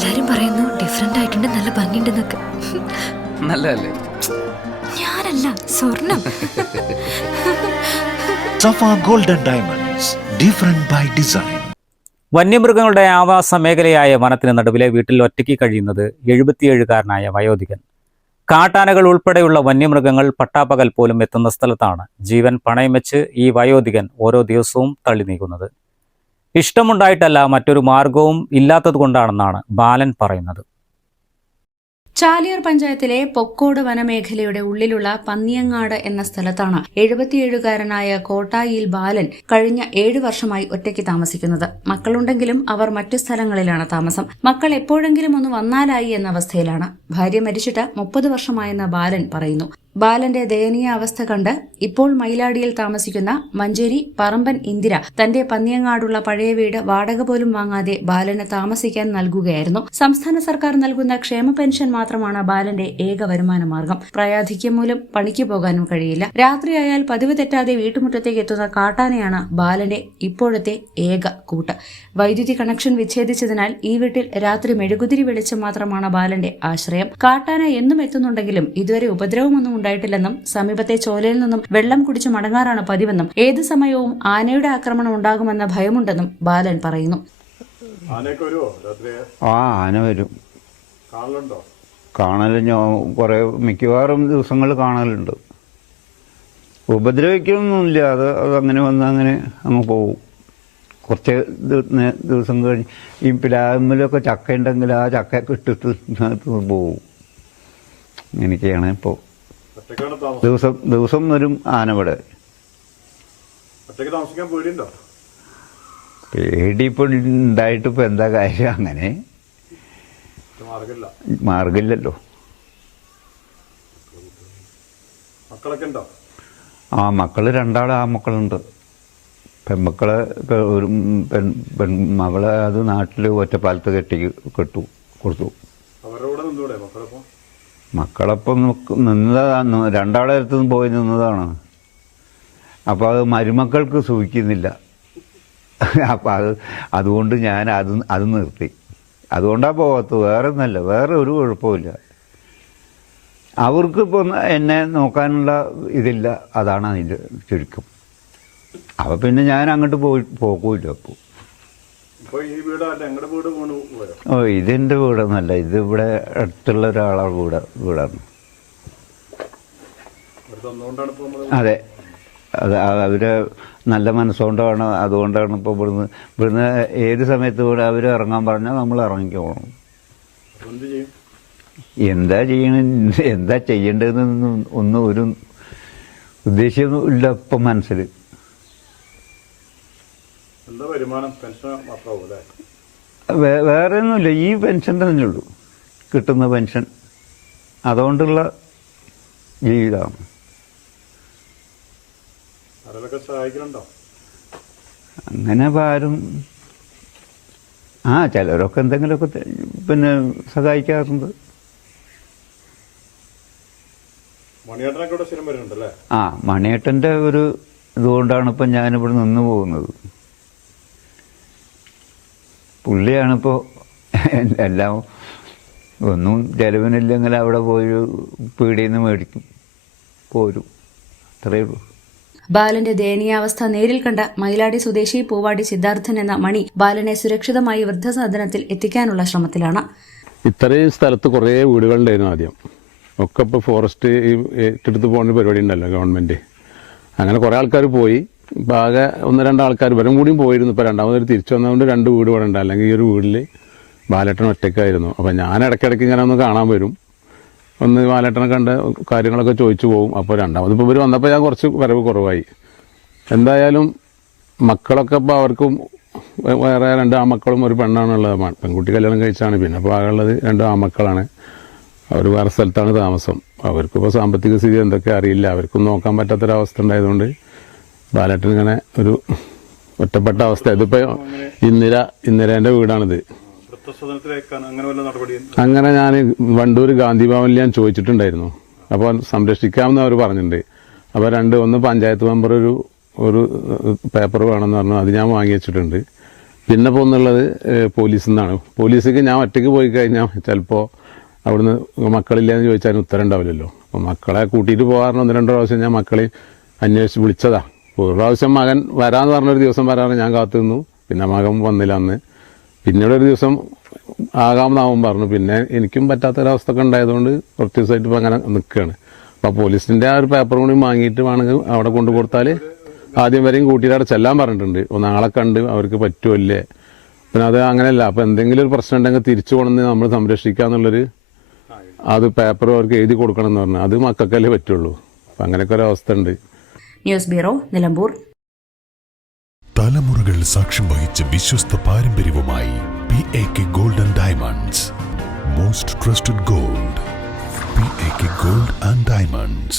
എല്ലാരും പറയുന്നു ഡിഫറെന്റ് ആയിട്ടുണ്ട്, നല്ല ഭംഗിയുണ്ടെന്നൊക്കെ. നല്ലതല്ലേ? ഞാനല്ല, സ്വർണം. Safa golden diamonds, different by design. വന്യമൃഗങ്ങളുടെ ആവാസ മേഖലയായ വനത്തിന് നടുവിലെ വീട്ടിൽ ഒറ്റയ്ക്ക് കഴിയുന്നത് 77-കാരനായ വയോധികൻ. കാട്ടാനകൾ ഉൾപ്പെടെയുള്ള വന്യമൃഗങ്ങൾ പട്ടാപ്പകൽ പോലും എത്തുന്ന സ്ഥലത്താണ് ജീവൻ പണയം വെച്ച് ഈ വയോധികൻ ഓരോ ദിവസവും തള്ളി നീക്കുന്നത്. ഇഷ്ടമുണ്ടായിട്ടല്ല, മറ്റൊരു മാർഗവും ഇല്ലാത്തതുകൊണ്ടാണെന്നാണ് ബാലൻ പറയുന്നത്. ചാലിയാർ പഞ്ചായത്തിലെ പൊക്കോട് വനമേഖലയുടെ ഉള്ളിലുള്ള പന്നിയങ്ങാട് എന്ന സ്ഥലത്താണ് 77-കാരനായ കോട്ടായിൽ ബാലൻ കഴിഞ്ഞ 7 വർഷമായി ഒറ്റയ്ക്ക് താമസിക്കുന്നത്. മക്കളുണ്ടെങ്കിലും അവർ മറ്റു സ്ഥലങ്ങളിലാണ് താമസം. മക്കൾ എപ്പോഴെങ്കിലും ഒന്ന് വന്നാലായി എന്ന അവസ്ഥയിലാണ്. ഭാര്യ മരിച്ചിട്ട് 30 വർഷമായെന്ന് ബാലൻ പറയുന്നു. ബാലന്റെ ദയനീയ അവസ്ഥ കണ്ട് ഇപ്പോൾ മയിലാടിയിൽ താമസിക്കുന്ന മഞ്ചേരി പറമ്പൻ ഇന്ദിര തന്റെ പന്നിയങ്ങാടുള്ള പഴയ വീട് വാടക പോലും വാങ്ങാതെ ബാലന് താമസിക്കാൻ നൽകുകയായിരുന്നു. സംസ്ഥാന സർക്കാർ നൽകുന്ന ക്ഷേമ പെൻഷൻ മാത്രമാണ് ബാലന്റെ ഏക വരുമാന മാർഗം. പ്രായാധിക്യം മൂലം പണിക്ക് പോകാനും കഴിയില്ല. രാത്രിയായാൽ പതിവ് തെറ്റാതെ വീട്ടുമുറ്റത്തേക്ക് എത്തുന്ന കാട്ടാനയാണ് ബാലന്റെ ഇപ്പോഴത്തെ ഏക കൂട്ട്. വൈദ്യുതി കണക്ഷൻ വിച്ഛേദിച്ചതിനാൽ ഈ വീട്ടിൽ രാത്രി മെഴുകുതിരി വെളിച്ചം മാത്രമാണ് ബാലന്റെ ആശ്രയം. കാട്ടാന എന്നും എത്തുന്നുണ്ടെങ്കിലും ഇതുവരെ ഉപദ്രവമൊന്നും ഉണ്ടായിട്ടില്ലെന്നും സമീപത്തെ ചോലയിൽ നിന്നും വെള്ളം കുടിച്ച് മടങ്ങാറാണ് പതിവെന്നും ഏത് സമയവും ആനയുടെ ആക്രമണം ഉണ്ടാകുമെന്ന ഭയമുണ്ടെന്നും ബാലൻ പറയുന്നു. ആന വരും. കാണല് മിക്കവാറും ദിവസങ്ങൾ കാണലുണ്ട്. ഉപദ്രവിക്കലൊന്നുമില്ല. അതങ്ങനെ വന്ന് അങ്ങനെ അങ്ങ് പോകും. കുറച്ച് ദിവസം കഴിഞ്ഞ് ഈ പിലാവിലൊക്കെ ചക്ക ഉണ്ടെങ്കിൽ ആ ചക്കയൊക്കെ ഇട്ടിട്ട് പോകും. എനിക്കാണ് ഇപ്പോൾ ദിവസം വരും ആന ഇവിടെ. പേടി ഇപ്പൊ ഉണ്ടായിട്ട് ഇപ്പൊ എന്താ കാര്യം? അങ്ങനെ മാർഗമില്ലല്ലോ. ആ മക്കള് 2 ആൺമക്കളുണ്ട്. പെൺമക്കളെ ഒരു പെൺമകളെ അത് നാട്ടില് ഒറ്റപ്പാലത്ത് കൊടുത്തു. മക്കളപ്പം നിന്നതാണ്. 2 അടുത്തുനിന്ന് പോയി നിന്നതാണ്. അപ്പോൾ അത് മരുമക്കൾക്ക് സൂഹിക്കുന്നില്ല. അപ്പം അതുകൊണ്ട് ഞാൻ അത് നിർത്തി. അതുകൊണ്ടാണ് പോകാത്തത്. വേറെ ഒന്നല്ല, വേറെ ഒരു കുഴപ്പമില്ല. അവർക്കിപ്പോൾ എന്നെ നോക്കാനുള്ള ഇതില്ല. അതാണ് അതിൻ്റെ ചുരുക്കം. അപ്പം പിന്നെ ഞാൻ അങ്ങോട്ട് പോകൂല്ല. അപ്പോൾ ഓ ഇതെന്റെ വീടൊന്നല്ല, ഇത് ഇവിടെ അടുത്തുള്ള ഒരാളുടെ വീടാണ്. അതെ, അവര് നല്ല മനസ്സുകൊണ്ടാണ്. അതുകൊണ്ടാണ് ഇപ്പോൾ ഇവിടുന്ന് ഏത് സമയത്ത് കൂടെ അവർ ഇറങ്ങാൻ പറഞ്ഞാൽ നമ്മൾ ഇറങ്ങിക്കോണം. എന്താ ചെയ്യേണ്ടതെന്ന് ഒന്നും ഒരു ഉദ്ദേശ്യമൊന്നും ഇല്ല ഇപ്പം മനസ്സിൽ. വേറെ ഒന്നുമില്ല, ഈ പെൻഷൻ തന്നെ ഉള്ളൂ. കിട്ടുന്ന പെൻഷൻ, അതുകൊണ്ടുള്ള ജീവിതമാണ്. അങ്ങനെ ആരും ചിലരൊക്കെ എന്തെങ്കിലുമൊക്കെ പിന്നെ സഹായിക്കാറുണ്ട്. മണിയേട്ടൻ്റെ ഒരു ഇതുകൊണ്ടാണ് ഇപ്പം ഞാനിവിടെ നിന്ന് പോകുന്നത്. പുള്ളിയാണിപ്പോൾ എല്ലാം. ഒന്നും ചെലവിനില്ലെങ്കിൽ അവിടെ പോയി പീടിയിൽ നിന്ന് മേടിക്കും, പോരും. അത്രയേ ഉള്ളൂ. ബാലന്റെ ദയനീയാവസ്ഥ നേരിൽ കണ്ട മയിലാടി സ്വദേശി പൂവാടി സിദ്ധാർത്ഥൻ എന്ന മണി ബാലനെ സുരക്ഷിതമായി വൃദ്ധസദനത്തിൽ എത്തിക്കാനുള്ള ശ്രമത്തിലാണ്. ഇത്രയും സ്ഥലത്ത് കുറേ വീടുകളുണ്ടായിരുന്നു ആദ്യം. ഒക്കെ ഇപ്പോൾ ഫോറസ്റ്റ് ഏറ്റെടുത്ത് പോകുന്ന പരിപാടി ഉണ്ടല്ലോ ഗവൺമെൻറ്. അങ്ങനെ കുറേ ആൾക്കാർ പോയി. ഇപ്പം ആകെ 1-2 ആൾക്കാർ വരും കൂടിയും പോയിരുന്നു. ഇപ്പോൾ രണ്ടാമതൊരു തിരിച്ചു വന്നതുകൊണ്ട് 2 വീട് ഇവിടെ ഉണ്ട്. അല്ലെങ്കിൽ ഈ ഒരു വീട്ടിൽ ബാലേട്ടൻ ഒറ്റയ്ക്കായിരുന്നു. അപ്പം ഞാൻ ഇടയ്ക്കിടയ്ക്ക് ഇങ്ങനെ ഒന്ന് കാണാൻ വരും. ഒന്ന് ബാലേട്ടനെ കണ്ട് കാര്യങ്ങളൊക്കെ ചോദിച്ചു പോകും. അപ്പോൾ രണ്ടാമത് ഇപ്പോൾ ഇവർ വന്നപ്പോൾ ഞാൻ കുറച്ച് വരവ് കുറവായി. എന്തായാലും മക്കളൊക്കെ ഇപ്പോൾ അവർക്കും വേറെ 2 ആൺമക്കളും ഒരു പെണ്ണാണുള്ളത്. പെൺകുട്ടി കല്യാണം കഴിച്ചാണ്. പിന്നെ ഇപ്പോൾ ആകെയുള്ളത് 2 ആൺമക്കളാണ്. അവർ വേറെ സ്ഥലത്താണ് താമസം. അവർക്കിപ്പോൾ സാമ്പത്തിക സ്ഥിതി എന്തൊക്കെ അറിയില്ല. അവർക്കും നോക്കാൻ പറ്റാത്തൊരവസ്ഥ ഉണ്ടായതുകൊണ്ട് ബാലേട്ടൻ ഇങ്ങനെ ഒരു ഒറ്റപ്പെട്ട അവസ്ഥ. ഇതിപ്പോൾ ഇന്ദിരേൻ്റെ വീടാണിത്. അങ്ങനെ ഞാൻ വണ്ടൂർ ഗാന്ധി ഭവനിൽ ഞാൻ ചോദിച്ചിട്ടുണ്ടായിരുന്നു. അപ്പോൾ സംരക്ഷിക്കാമെന്ന് അവർ പറഞ്ഞിട്ടുണ്ട്. അപ്പോൾ ഒന്ന് പഞ്ചായത്ത് മെമ്പർ ഒരു പേപ്പർ വേണമെന്ന് പറഞ്ഞു. അത് ഞാൻ വാങ്ങി വെച്ചിട്ടുണ്ട്. പിന്നെ പോകുന്നുള്ളത് പോലീസിൽ നിന്നാണ്. പോലീസിലേക്ക് ഞാൻ ഒറ്റയ്ക്ക് പോയി കഴിഞ്ഞാൽ ചിലപ്പോൾ അവിടുന്ന് മക്കളില്ലാന്ന് ചോദിച്ചാൽ ഉത്തരം ഉണ്ടാവില്ലല്ലോ. അപ്പോൾ മക്കളെ കൂട്ടിയിട്ട് പോകാറുണ്ട്. 1-2 പ്രാവശ്യം ഞാൻ മക്കളെ അന്വേഷിച്ച് വിളിച്ചതാ. ഒരു പ്രാവശ്യം മകൻ വരാമെന്ന് പറഞ്ഞൊരു ദിവസം വരാമെന്ന് ഞാൻ കാത്തു നിന്നു. പിന്നെ മകൻ വന്നില്ല അന്ന്. പിന്നീട് ഒരു ദിവസം ആകാമെന്നാവും പറഞ്ഞു. പിന്നെ എനിക്കും പറ്റാത്തൊരവസ്ഥ ഒക്കെ ഉണ്ടായതുകൊണ്ട് കുറച്ച് ദിവസമായിട്ട് ഇപ്പോൾ അങ്ങനെ നിൽക്കുകയാണ്. അപ്പോൾ പോലീസിൻ്റെ ആ ഒരു പേപ്പർ കൂടി വാങ്ങിയിട്ട് വേണമെങ്കിൽ അവിടെ കൊണ്ടു കൊടുത്താൽ ആദ്യം വരെയും കൂട്ടിയിട്ട് അവിടെ ചെല്ലാൻ പറഞ്ഞിട്ടുണ്ട്. നാളെ കണ്ട് അവർക്ക് പറ്റുമല്ലേ. പിന്നെ അത് അങ്ങനെയല്ല. അപ്പോൾ എന്തെങ്കിലും ഒരു പ്രശ്നം ഉണ്ടെങ്കിൽ തിരിച്ചു കൊണ്ടുവന്ന് നമ്മൾ സംരക്ഷിക്കുക എന്നുള്ളൊരു അത് പേപ്പർ അവർക്ക് എഴുതി കൊടുക്കണം എന്ന് പറഞ്ഞാൽ അത് മക്കൾക്കല്ലേ പറ്റുള്ളൂ. അപ്പം അങ്ങനെയൊക്കെ ഒരു അവസ്ഥ ഉണ്ട്. News bureau, Nilambur. തലമുറകൾ സാക്ഷ്യം വഹിച്ച വിശ്വസ്ത പാരമ്പര്യവുമായി PAK Gold and Diamonds. Most trusted gold. PAK Gold and Diamonds.